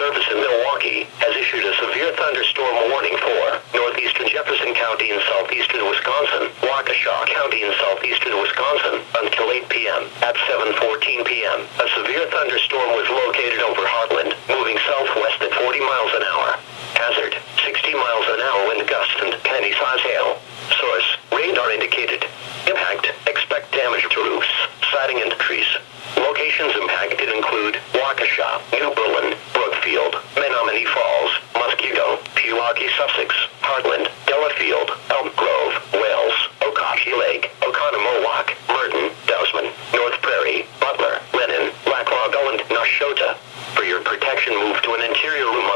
Service in Milwaukee has issued a severe thunderstorm warning for northeastern Jefferson County and southeastern Wisconsin, Waukesha County and southeastern Wisconsin until 8 p.m. At 7:14 p.m., a severe thunderstorm was located over Heartland, moving southwest at 40 miles an hour. Hazard, 60 miles an hour wind gusts and penny-size hail. Source, radar indicated. Impact, expect damage to roofs, siding and trees. Locations impacted include Waukesha, New Berlin, Brookfield, Menominee Falls, Muskegon, Pewaukee, Sussex, Heartland, Delafield, Elm Grove, Wales, Okauchee Lake, Oconomowoc, Merton, Dousman, North Prairie, Butler, Lennon, Lackawanna and Nashotah. For your protection, move to an interior room